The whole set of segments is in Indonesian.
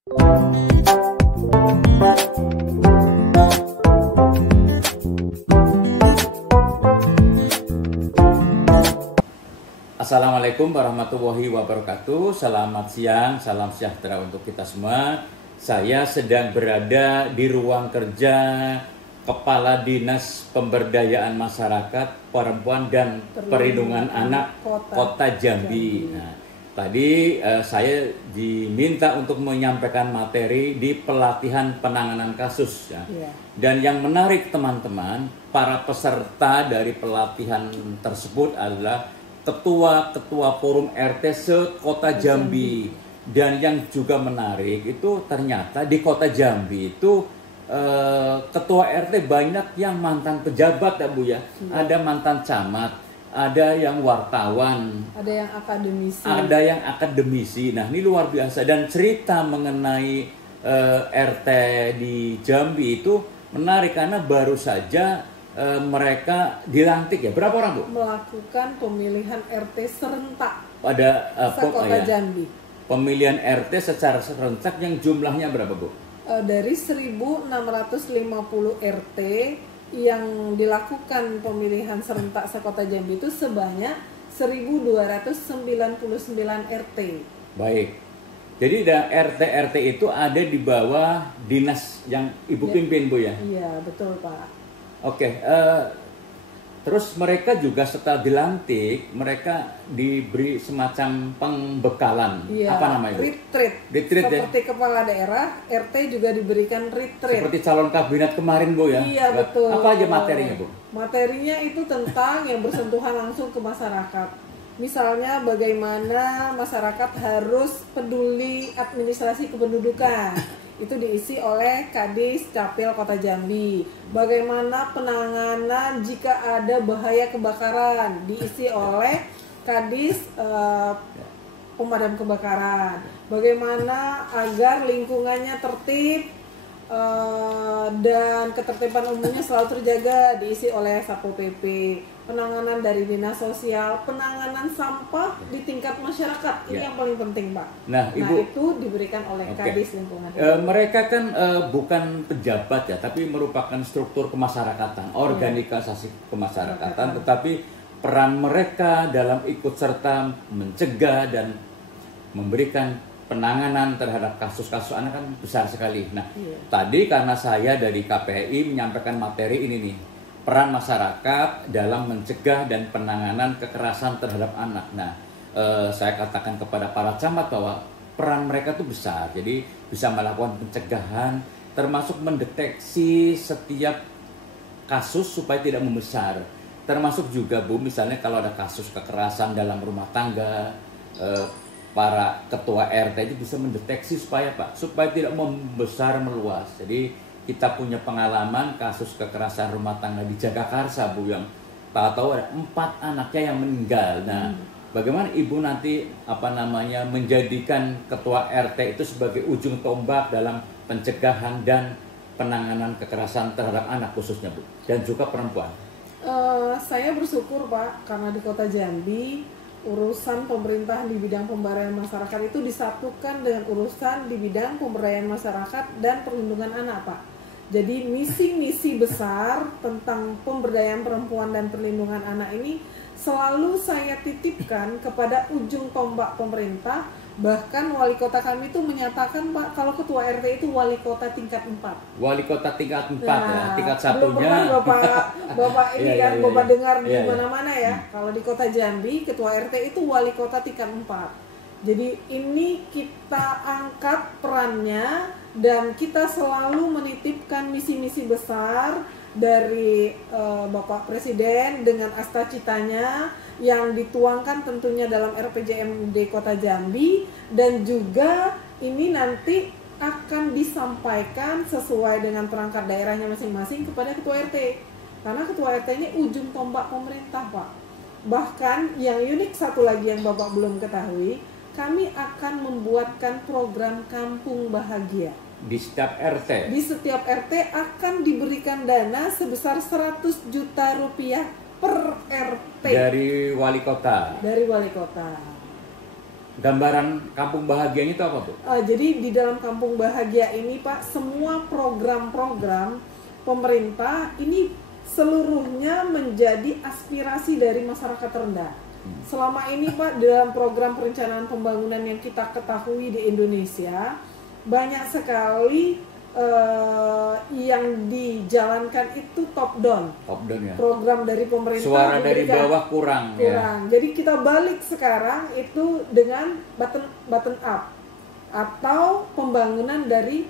Assalamualaikum warahmatullahi wabarakatuh. Selamat siang, salam sejahtera untuk kita semua. Saya sedang berada di ruang kerja Kepala Dinas Pemberdayaan Masyarakat Perempuan dan Perlindungan Anak Kota Jambi. Nah, tadi saya diminta untuk menyampaikan materi di pelatihan penanganan kasus. Ya. Dan yang menarik teman-teman, para peserta dari pelatihan tersebut adalah ketua-ketua forum RT se-Kota Jambi. Dan yang juga menarik itu ternyata di Kota Jambi itu ketua RT banyak yang mantan pejabat ya Bu ya. Ada mantan camat, ada yang wartawan, ada yang akademisi. Ada yang akademisi. Nah, ini luar biasa, dan cerita mengenai RT di Jambi itu menarik karena baru saja mereka dilantik ya. Berapa orang Bu? Melakukan pemilihan RT serentak pada Kota Jambi. Pemilihan RT secara serentak yang jumlahnya berapa Bu? Dari 1.650 RT yang dilakukan pemilihan serentak se-Kota Jambi itu sebanyak 1.299 RT. Baik. Jadi RT-RT itu ada di bawah dinas yang Ibu pimpin Bu ya? Iya, betul Pak. Oke, terus mereka juga setelah dilantik, mereka diberi semacam pembekalan, apa namanya Bu? Retreat seperti kepala daerah, RT juga diberikan retreat. Seperti calon kabinet kemarin Bu ya? Iya betul. Apa aja materinya Bu? Materinya itu tentang yang bersentuhan langsung ke masyarakat. Misalnya bagaimana masyarakat harus peduli administrasi kependudukan. Itu diisi oleh Kadis Capil Kota Jambi. Bagaimana penanganan jika ada bahaya kebakaran, diisi oleh Kadis Pemadam Kebakaran. Bagaimana agar lingkungannya tertib dan ketertiban umumnya selalu terjaga, diisi oleh Satpol PP. Penanganan dari Dinas Sosial, penanganan sampah di tingkat masyarakat, ini yang paling penting Pak. Nah Ibu, itu diberikan oleh Kadis Lingkungan. Mereka kan bukan pejabat ya, tapi merupakan struktur kemasyarakatan, organisasi kemasyarakatan, tetapi peran mereka dalam ikut serta mencegah dan memberikan penanganan terhadap kasus-kasus anak kan besar sekali. Nah, tadi karena saya dari KPI menyampaikan materi ini nih, peran masyarakat dalam mencegah dan penanganan kekerasan terhadap anak. Nah, saya katakan kepada para camat bahwa peran mereka itu besar. Jadi bisa melakukan pencegahan, termasuk mendeteksi setiap kasus supaya tidak membesar. Termasuk juga Bu, misalnya kalau ada kasus kekerasan dalam rumah tangga, para ketua RT itu bisa mendeteksi supaya tidak membesar meluas. Jadi kita punya pengalaman kasus kekerasan rumah tangga di Jagakarsa Bu, yang tahu ada 4 anaknya yang meninggal. Nah, bagaimana Ibu nanti menjadikan ketua RT itu sebagai ujung tombak dalam pencegahan dan penanganan kekerasan terhadap anak khususnya Bu, dan juga perempuan? Saya bersyukur Pak, karena di Kota Jambi urusan pemerintahan di bidang pemberdayaan masyarakat itu disatukan dengan urusan di bidang pemberdayaan masyarakat dan perlindungan anak Pak. Jadi misi-misi besar tentang pemberdayaan perempuan dan perlindungan anak ini selalu saya titipkan kepada ujung tombak pemerintah. Bahkan wali kota kami itu menyatakan Pak, kalau ketua RT itu wali kota tingkat 4. Wali kota tingkat 4 ya, tingkat satunya. Belum pernah Bapak ini Bapak dengar di mana-mana ya. Kalau di Kota Jambi, ketua RT itu wali kota tingkat 4. Jadi ini kita angkat perannya dan kita selalu menitipkan misi-misi besar dari Bapak Presiden dengan astacitanya yang dituangkan tentunya dalam RPJMD Kota Jambi, dan juga ini nanti akan disampaikan sesuai dengan perangkat daerahnya masing-masing kepada ketua RT. Karena ketua RT ini ujung tombak pemerintah Pak. Bahkan yang unik satu lagi yang Bapak belum ketahui, kami akan membuatkan program Kampung Bahagia. Di setiap RT? Di setiap RT akan diberikan dana sebesar 100 juta rupiah per RT. Dari wali kota? Dari wali kota. gambaran kampung bahagia itu apa, Bu? Jadi di dalam kampung bahagia ini Pak, semua program-program pemerintah ini seluruhnya menjadi aspirasi dari masyarakat rendah. Selama ini Pak, dalam program perencanaan pembangunan yang kita ketahui di Indonesia, banyak sekali yang dijalankan itu top down ya. Program dari pemerintah, suara dari bawah kurang. Ya. Jadi kita balik sekarang itu dengan button up atau pembangunan dari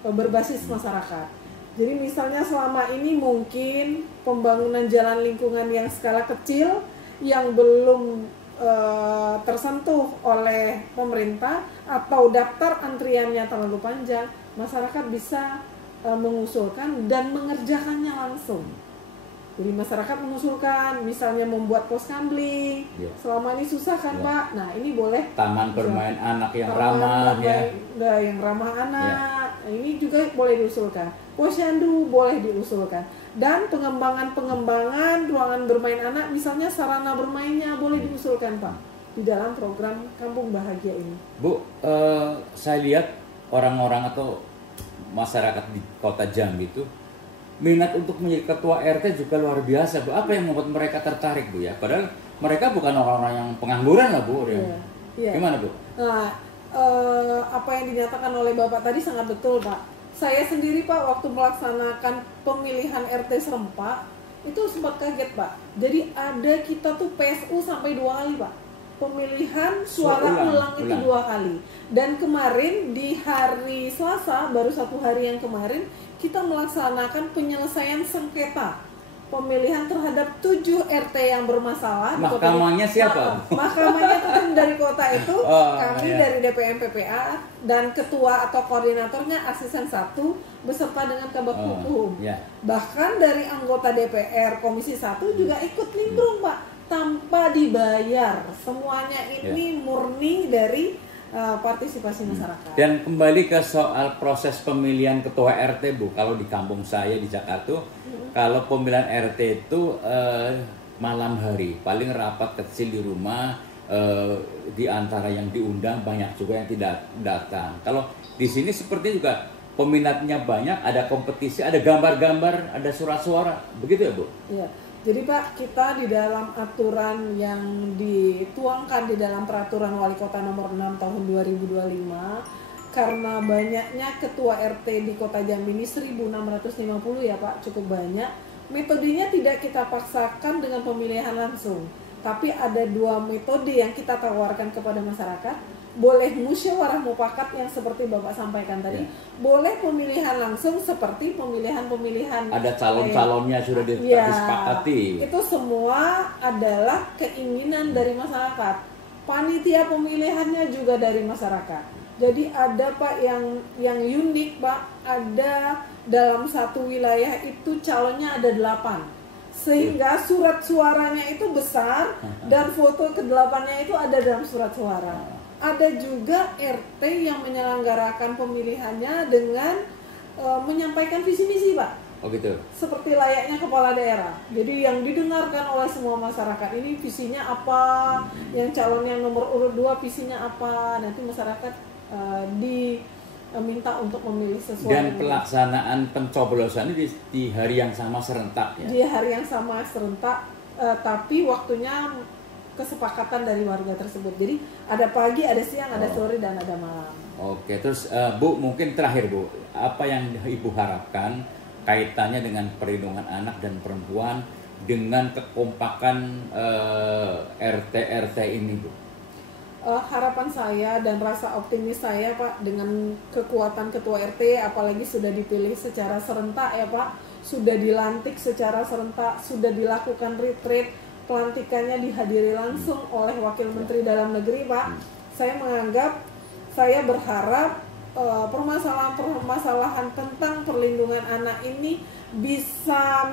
berbasis masyarakat. Jadi misalnya selama ini mungkin pembangunan jalan lingkungan yang skala kecil yang belum tersentuh oleh pemerintah atau daftar antriannya terlalu panjang, masyarakat bisa mengusulkan dan mengerjakannya langsung. Jadi masyarakat mengusulkan, misalnya membuat pos kamling, selama ini susah kan Pak? Nah ini boleh taman bermain anak yang ramah ya. Yang ramah anak, ini juga boleh diusulkan. Posyandu boleh diusulkan. Dan pengembangan ruangan bermain anak, misalnya sarana bermainnya boleh diusulkan Pak di dalam program Kampung Bahagia ini. Bu, saya lihat orang-orang atau masyarakat di Kota Jambi itu minat untuk menjadi ketua RT juga luar biasa, Bu. Apa yang membuat mereka tertarik, Bu ya? Padahal mereka bukan orang-orang yang pengangguran lah, Bu. Iya. Gimana, Bu? Nah, apa yang dinyatakan oleh Bapak tadi sangat betul, Pak. Saya sendiri Pak, waktu melaksanakan pemilihan RT serempak itu sempat kaget Pak. Jadi ada kita tuh PSU sampai 2 kali Pak. Pemilihan suara ulang itu 2 kali. Dan kemarin di hari Selasa, baru 1 hari yang kemarin, kita melaksanakan penyelesaian sengketa pemilihan terhadap 7 RT yang bermasalah. Mahkamahnya siapa? Mahkamahnya kan dari kota itu, kami dari DPM PPA dan ketua atau koordinatornya asisten 1 beserta dengan Kabak Hukum. Bahkan dari anggota DPR Komisi 1 juga ikut nimbrung Pak, tanpa dibayar. Semuanya ini murni dari partisipasi masyarakat. Dan kembali ke soal proses pemilihan ketua RT, Bu. Kalau di kampung saya di Jakarta, kalau pemilihan RT itu malam hari, paling rapat kecil di rumah, di antara yang diundang banyak juga yang tidak datang. Kalau di sini seperti juga peminatnya banyak, ada kompetisi, ada gambar-gambar, ada surat suara, begitu ya Bu? Iya. Jadi Pak, kita di dalam aturan yang dituangkan di dalam peraturan Wali Kota nomor 6 tahun 2025, karena banyaknya ketua RT di Kota Jambi ini 1650 ya Pak, cukup banyak. Metodenya tidak kita paksakan dengan pemilihan langsung, tapi ada 2 metode yang kita tawarkan kepada masyarakat. Boleh musyawarah mufakat yang seperti Bapak sampaikan tadi, boleh pemilihan langsung seperti pemilihan-pemilihan. Ada calon-calonnya sudah disepakati. Itu semua adalah keinginan dari masyarakat. Panitia pemilihannya juga dari masyarakat. Jadi ada Pak yang unik Pak, ada dalam satu wilayah itu calonnya ada 8. Sehingga surat suaranya itu besar dan foto ke-8-nya itu ada dalam surat suara. Ada juga RT yang menyelenggarakan pemilihannya dengan menyampaikan visi misi Pak. Oh gitu. Seperti layaknya kepala daerah. Jadi yang didengarkan oleh semua masyarakat ini visinya apa, yang calonnya nomor urut 2 visinya apa, nanti masyarakat diminta untuk memilih sesuai. Dan pelaksanaan pencoblosan ini di hari yang sama serentak ya? Di hari yang sama serentak, tapi waktunya kesepakatan dari warga tersebut. Jadi ada pagi, ada siang, ada sore, dan ada malam. Oke, terus Bu, mungkin terakhir Bu, apa yang Ibu harapkan kaitannya dengan perlindungan anak dan perempuan dengan kekompakan RT-RT ini Bu? Harapan saya dan rasa optimis saya Pak, dengan kekuatan ketua RT, apalagi sudah dipilih secara serentak ya Pak, sudah dilantik secara serentak, sudah dilakukan retreat, pelantikannya dihadiri langsung oleh Wakil Menteri Dalam Negeri Pak. Saya berharap permasalahan tentang perlindungan anak ini bisa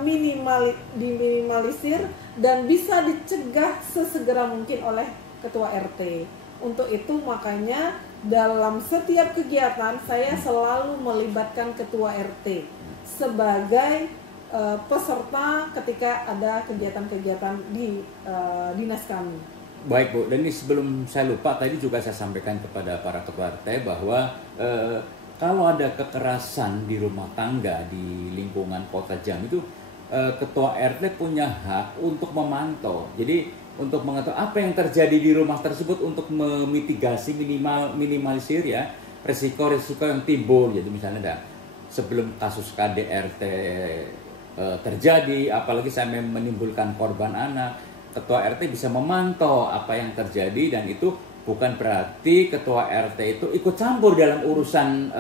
diminimalisir dan bisa dicegah sesegera mungkin oleh ketua RT. Untuk itu makanya dalam setiap kegiatan saya selalu melibatkan ketua RT sebagai peserta ketika ada kegiatan-kegiatan di dinas kami. Baik Bu, dan ini sebelum saya lupa tadi juga saya sampaikan kepada para ketua RT bahwa kalau ada kekerasan di rumah tangga di lingkungan Kota Jambi itu ketua RT punya hak untuk memantau. Jadi untuk mengetahui apa yang terjadi di rumah tersebut untuk memitigasi minimalisir ya risiko-risiko yang timbul. Jadi misalnya ada sebelum kasus KDRT terjadi, apalagi sampai menimbulkan korban anak, ketua RT bisa memantau apa yang terjadi, dan itu bukan berarti ketua RT itu ikut campur dalam urusan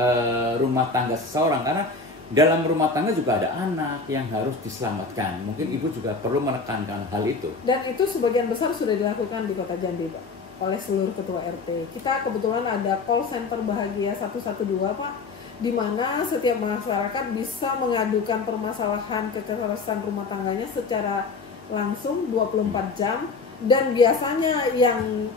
rumah tangga seseorang, karena dalam rumah tangga juga ada anak yang harus diselamatkan. Mungkin Ibu juga perlu menekankan hal itu. Dan itu sebagian besar sudah dilakukan di Kota Jambi, Pak, oleh seluruh ketua RT. Kita kebetulan ada call center Bahagia 112, Pak, di mana setiap masyarakat bisa mengadukan permasalahan kekerasan rumah tangganya secara langsung 24 jam, dan biasanya yang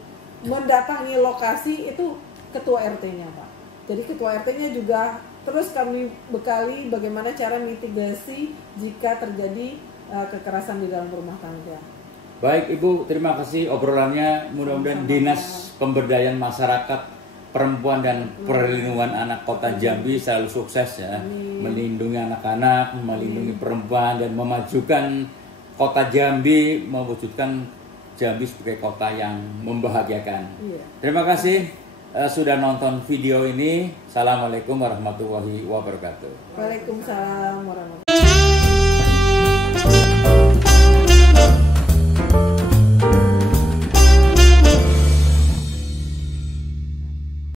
mendatangi lokasi itu ketua RT-nya, Pak. Jadi ketua RT-nya juga terus kami bekali bagaimana cara mitigasi jika terjadi kekerasan di dalam rumah tangga. Baik Ibu, terima kasih obrolannya. Mudah-mudahan Dinas Pemberdayaan Masyarakat Perempuan dan Perlindungan Anak Kota Jambi selalu sukses ya, melindungi anak-anak, melindungi perempuan, dan memajukan Kota Jambi, mewujudkan Jambi sebagai kota yang membahagiakan. Terima kasih sudah nonton video ini. Assalamualaikum warahmatullahi wabarakatuh. Waalaikumsalam warahmatullahi wabarakatuh.